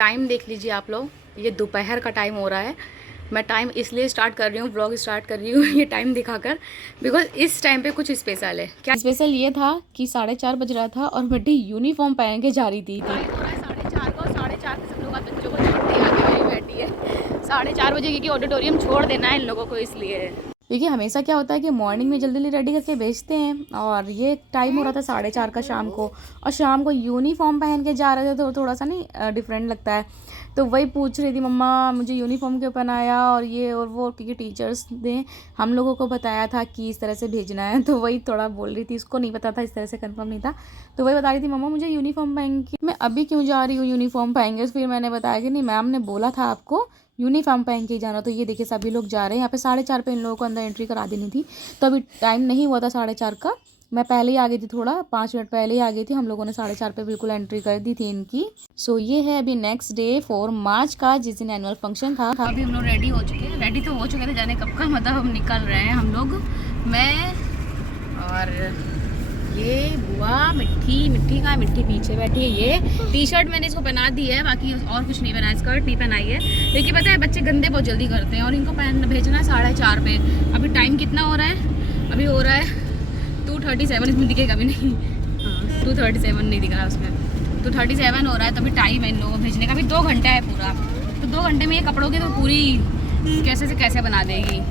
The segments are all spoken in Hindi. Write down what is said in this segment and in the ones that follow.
टाइम देख लीजिए आप लोग, ये दोपहर का टाइम हो रहा है। मैं टाइम इसलिए स्टार्ट कर रही हूँ, व्लॉग स्टार्ट कर रही हूँ ये टाइम दिखाकर, बिकॉज इस टाइम पे कुछ स्पेशल है। क्या स्पेशल? ये था कि 4:30 बज रहा था और मिट्टी यूनिफॉर्म पहन के जा रही थी। टाइम हो रहा है 4:30 को, 4:30 सब लोग बच्चों को छोड़ते आगे बैठी है। 4:30 बजे क्योंकि ऑडिटोरियम छोड़ देना है इन लोगों को, इसलिए। देखिए हमेशा क्या होता है कि मॉर्निंग में जल्दी जल्दी रेडी करके भेजते हैं, और ये टाइम हो रहा था 4:30 का शाम को, और शाम को यूनिफॉर्म पहन के जा रहे थे तो थोड़ा सा नहीं डिफरेंट लगता है। तो वही पूछ रही थी, मम्मा मुझे यूनिफॉर्म क्यों पहनाया और ये और वो, क्योंकि टीचर्स ने हम लोगों को बताया था कि इस तरह से भेजना है। तो वही थोड़ा बोल रही थी, इसको नहीं पता था, इस तरह से कंफर्म नहीं था। तो वही बता रही थी, मम्मा मुझे यूनिफॉर्म पहन के, मैं अभी क्यों जा रही हूँ यूनिफॉर्म पहन के। फिर मैंने बताया कि नहीं, मैम ने बोला था आपको यूनिफॉर्म पहन के ही जाना। तो ये देखिए सभी लोग जा रहे हैं। यहाँ पे 4:30 पे इन लोगों को अंदर एंट्री करा देनी थी, तो अभी टाइम नहीं हुआ था 4:30 का। मैं पहले ही आ गई थी, थोड़ा 5 मिनट पहले ही आ गई थी। हम लोगों ने 4:30 पे बिल्कुल एंट्री कर दी थी इनकी। सो ये है अभी नेक्स्ट डे 4 मार्च का, जिस दिन एनुअल फंक्शन था। अभी हम लोग रेडी हो चुके हैं, रेडी तो हो चुके थे जाने कब का, मतलब हम निकल रहे हैं हम लोग, मैं और ये बुआ। मिट्टी का मिट्टी पीछे बैठी है। ये टी शर्ट मैंने इसको पहना दी है, बाकी और कुछ नहीं पहना, स्कर्ट नहीं पहनाई है। लेकिन पता है बच्चे गंदे बहुत जल्दी करते हैं, और इनको भेजना है 4:30 पे। अभी टाइम कितना हो रहा है? अभी हो रहा है 2:37, इसमें दिखेगा भी नहीं, हाँ 2:37 नहीं दिख रहा उसमें, 2:37 हो रहा है। तो अभी टाइम है इन लोगों को भेजने का, अभी 2 घंटा है पूरा। तो 2 घंटे में ये कपड़ों की तो पूरी कैसे से कैसे बना देगी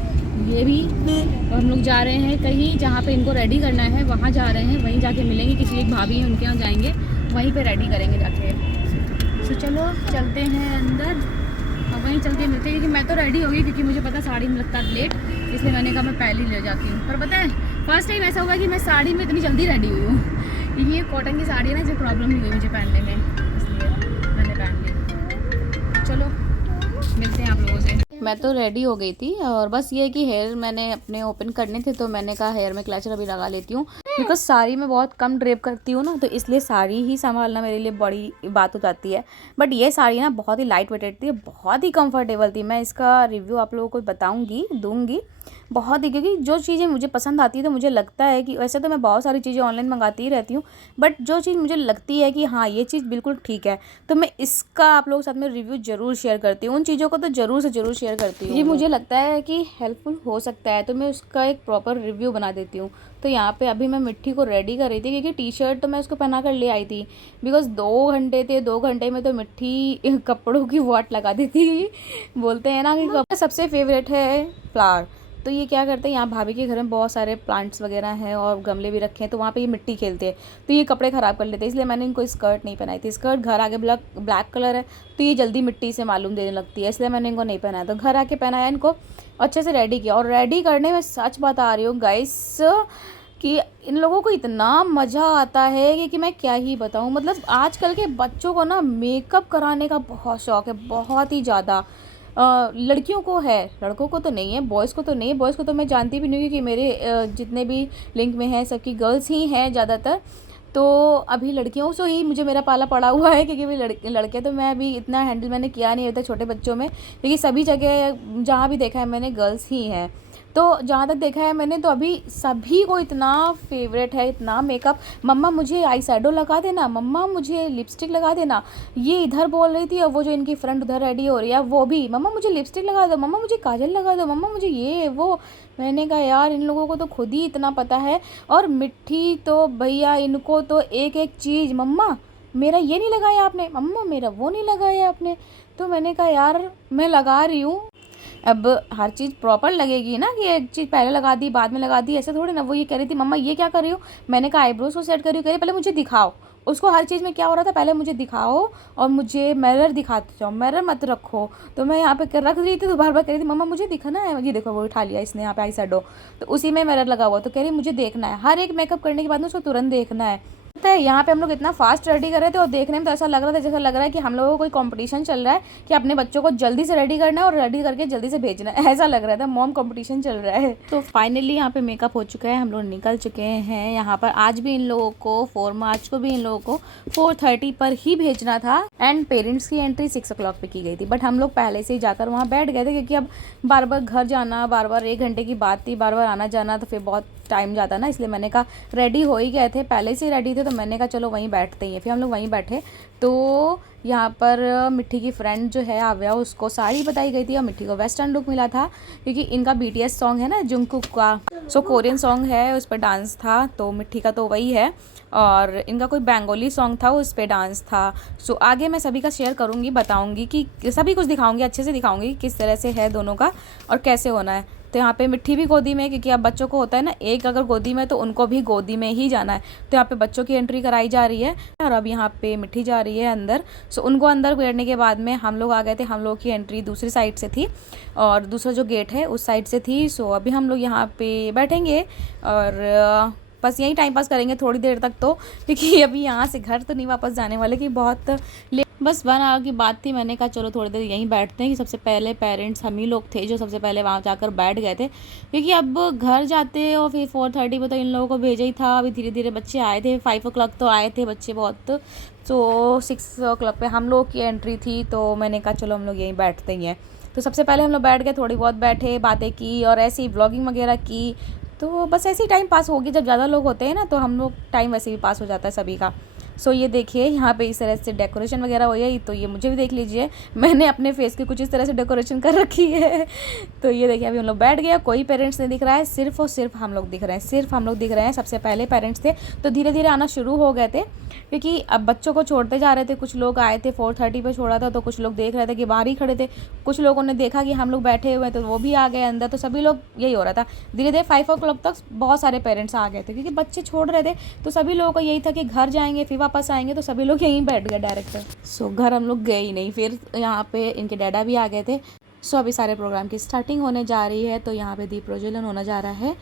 ये भी। और हम लोग जा रहे हैं कहीं जहाँ पे इनको रेडी करना है, वहाँ जा रहे हैं, वहीं जाके मिलेंगे। किसी एक भाभी है उनके यहाँ जाएंगे, वहीं पे रेडी करेंगे जाके। तो चलो चलते हैं अंदर और वहीं चल के मिलते हैं, क्योंकि मैं तो रेडी हो गई, क्योंकि मुझे पता साड़ी में लगता है लेट, इसलिए मैंने कहा मैं पहले ही ले जाती हूँ। पर पता है फर्स्ट टाइम ऐसा हुआ कि मैं साड़ी में इतनी जल्दी रेडी हुई हूँ, क्योंकि ये कॉटन की साड़ी है ना, इसमें प्रॉब्लम नहीं हुई मुझे पहनने में, इसलिए मैंने पहन ली। चलो मिलते हैं आप लोगों से। मैं तो रेडी हो गई थी, और बस ये कि हेयर मैंने अपने ओपन करने थे, तो मैंने कहा हेयर में क्लचर अभी लगा लेती हूँ, बिकॉज साड़ी में बहुत कम ड्रेप करती हूँ ना, तो इसलिए साड़ी ही संभालना मेरे लिए बड़ी बात हो जाती है। बट ये साड़ी ना बहुत ही लाइट वेटेड थी, बहुत ही कंफर्टेबल थी। मैं इसका रिव्यू आप लोगों को दूंगी बहुत ही, क्योंकि जो चीज़ें मुझे पसंद आती है, तो मुझे लगता है कि वैसे तो मैं बहुत सारी चीज़ें ऑनलाइन मंगाती ही रहती हूँ, बट जो चीज़ मुझे लगती है कि हाँ ये चीज़ बिल्कुल ठीक है, तो मैं इसका आप लोगों के साथ में रिव्यू ज़रूर शेयर करती हूँ। उन चीज़ों को तो ज़रूर से ज़रूर शेयर करती हूँ, ये मुझे लगता है कि हेल्पफुल हो सकता है, तो मैं उसका एक प्रॉपर रिव्यू बना देती हूँ। तो यहाँ पे अभी मैं मिट्टी को रेडी कर रही थी, क्योंकि टी शर्ट तो मैं उसको पहना कर ले आई थी, बिकॉज 2 घंटे थे, 2 घंटे में तो मिट्टी कपड़ों की वाट लगा देती। बोलते हैं ना कि सबसे फेवरेट है फ्लावर। तो ये क्या करते हैं, यहाँ भाभी के घर में बहुत सारे प्लांट्स वगैरह हैं और गमले भी रखे हैं, तो वहाँ पे ये मिट्टी खेलते हैं, तो ये कपड़े ख़राब कर लेते हैं, इसलिए मैंने इनको स्कर्ट नहीं पहनाई थी। स्कर्ट घर आके ब्लैक कलर है, तो ये जल्दी मिट्टी से मालूम देने लगती है, इसलिए मैंने इनको नहीं पहनाया। तो घर आके पहनाया इनको, अच्छे से रेडी किया। और रेडी करने में सच बता रही हूँ गाइस कि इन लोगों को इतना मज़ा आता है कि मैं क्या ही बताऊँ। मतलब आजकल के बच्चों को ना मेकअप कराने का बहुत शौक़ है, बहुत ही ज़्यादा। लड़कियों को है, लड़कों को तो नहीं है, बॉयज़ को तो नहीं है। बॉयज़ को तो मैं जानती भी नहीं, क्योंकि मेरे जितने भी लिंक में हैं सबकी गर्ल्स ही हैं ज़्यादातर। तो अभी लड़कियों से ही मुझे मेरा पाला पड़ा हुआ है, क्योंकि भी लड़के तो मैं अभी इतना हैंडल मैंने किया नहीं होता छोटे बच्चों में, क्योंकि सभी जगह जहाँ भी देखा है मैंने गर्ल्स ही हैं। तो जहाँ तक देखा है मैंने, तो अभी सभी को इतना फेवरेट है, इतना मेकअप। मम्मा मुझे आई शैडो लगा देना, मम्मा मुझे लिपस्टिक लगा देना, ये इधर बोल रही थी, और वो जो इनकी फ्रेंड उधर रेडी हो रही है वो भी, मम्मा मुझे लिपस्टिक लगा दो, मम्मा मुझे काजल लगा दो, मम्मा मुझे ये वो। मैंने कहा यार इन लोगों को तो खुद ही इतना पता है। और मिट्टी तो भैया इनको तो एक एक चीज़, मम्मा मेरा ये नहीं लगाया आपने, मम्मा मेरा वो नहीं लगाया आपने। तो मैंने कहा यार मैं लगा रही हूँ, अब हर चीज़ प्रॉपर लगेगी ना, कि एक चीज़ पहले लगा दी बाद में लगा दी, ऐसे थोड़ी ना। वो ये कह रही थी, मम्मा ये क्या कर रही हो? मैंने कहा आईब्रोज को सेट कर रही हूँ। कह रही पहले मुझे दिखाओ। उसको हर चीज़ में क्या हो रहा था, पहले मुझे दिखाओ और मुझे मिरर दिखाते जाओ, मिरर मत रखो। तो मैं यहाँ पे रख रही थी, तो बार बार कह रही थी, मम्मा मुझे दिखना है। ये देखो वो उठा लिया इसने यहाँ पे आई शैडो, तो उसी में मिरर लगा हुआ, तो कह रही मुझे देखना है। हर एक मेकअप करने के बाद में उसको तुरंत देखना है। पता है यहाँ पे हम लोग इतना फास्ट रेडी कर रहे थे, और देखने में तो ऐसा लग रहा था, जैसा लग रहा है कि हम लोगों को कोई कंपटीशन चल रहा है, कि अपने बच्चों को जल्दी से रेडी करना है और रेडी करके जल्दी से भेजना है। ऐसा लग रहा था मॉम कंपटीशन चल रहा है। तो फाइनली यहाँ पे मेकअप हो चुका है, हम लोग निकल चुके हैं यहाँ पर। आज भी इन लोगों को 4 मार्च को भी इन लोगों को 4:30 पर ही भेजना था, एंड पेरेंट्स की एंट्री 6 o'clock पे की गई थी। बट हम लोग पहले से ही जाकर वहाँ बैठ गए थे, क्योंकि अब बार बार घर जाना, बार बार 1 घंटे की बात थी, बार बार आना जाना, तो फिर बहुत टाइम जाता ना, इसलिए मैंने कहा रेडी हो ही गए थे, पहले से रेडी थे, तो मैंने कहा चलो वहीं बैठते ही हैं। फिर हम लोग वहीं बैठे। तो यहाँ पर मिट्टी की फ्रेंड जो है आव्या, उसको साड़ी बताई गई थी और मिट्टी को वेस्टर्न लुक मिला था, क्योंकि इनका BTS सॉन्ग है ना जंगकुक का, सो कोरियन सॉन्ग है, उस पर डांस था। तो मिट्टी का तो वही है, और इनका कोई बंगाली सॉन्ग था, उस पर डांस था। सो आगे मैं सभी का शेयर करूँगी, बताऊँगी कि सभी कुछ दिखाऊँगी, अच्छे से दिखाऊँगी किस तरह से है दोनों का और कैसे होना है। तो यहाँ पे मिट्टी भी गोदी में, क्योंकि अब बच्चों को होता है ना, एक अगर गोदी में तो उनको भी गोदी में ही जाना है। तो यहाँ पे बच्चों की एंट्री कराई जा रही है और अब यहाँ पे मिट्टी जा रही है अंदर। सो उनको अंदर बैठने के बाद में हम लोग आ गए थे। हम लोग की एंट्री दूसरी साइड से थी और दूसरा जो गेट है उस साइड से थी। सो अभी हम लोग यहाँ पे बैठेंगे और बस यही टाइम पास करेंगे थोड़ी देर तक, तो क्योंकि अभी यहाँ से घर तो नहीं वापस जाने वाले, कि बहुत बस 1 आवर की बात थी। मैंने कहा चलो थोड़ी देर यहीं बैठते हैं, कि सबसे पहले पेरेंट्स हम ही लोग थे जो सबसे पहले वहाँ जाकर बैठ गए थे, क्योंकि अब घर जाते और फिर 4:30 पे तो इन लोगों को भेजा ही था। अभी धीरे धीरे बच्चे आए थे, 5 o'clock तो आए थे बच्चे बहुत, तो 6 o'clock पे हम लोग की एंट्री थी। तो मैंने कहा चलो हम लोग यहीं बैठते ही हैं। तो सबसे पहले हम लोग बैठ गए, थोड़ी बहुत बैठे, बातें की और ऐसे ही व्लॉगिंग वगैरह की। तो बस ऐसे ही टाइम पास होगी, जब ज़्यादा लोग होते हैं ना तो हम लोग टाइम वैसे भी पास हो जाता है सभी का। सो ये देखिए यहाँ पे इस तरह से डेकोरेशन वगैरह हुई है, तो ये मुझे भी देख लीजिए, मैंने अपने फेस की कुछ इस तरह से डेकोरेशन कर रखी है। तो ये देखिए अभी हम लोग बैठ गए, कोई पेरेंट्स नहीं दिख रहा है, सिर्फ और सिर्फ हम लोग दिख रहे हैं, सिर्फ हम लोग दिख रहे हैं। सबसे पहले पेरेंट्स थे, तो धीरे धीरे आना शुरू हो गए थे, क्योंकि अब बच्चों को छोड़ते जा रहे थे। कुछ लोग आए थे, 4:30 पे छोड़ा था, तो कुछ लोग देख रहे थे कि बाहर ही खड़े थे। कुछ लोगों ने देखा कि हम लोग बैठे हुए हैं तो वो भी आ गए अंदर। तो सभी लोग यही हो रहा था। धीरे धीरे 5 o'clock तक बहुत सारे पेरेंट्स आ गए थे, क्योंकि बच्चे छोड़ रहे थे। तो सभी लोगों को यही था कि घर जाएंगे फिर वापस आएंगे, तो सभी लोग यहीं बैठ गए डायरेक्ट। सो घर हम लोग गए ही नहीं, फिर यहाँ पे इनके डैडा भी आ गए थे। सो अभी सारे प्रोग्राम की स्टार्टिंग होने जा रही है, तो यहाँ पे दीप प्रज्वलन होने जा रहा है।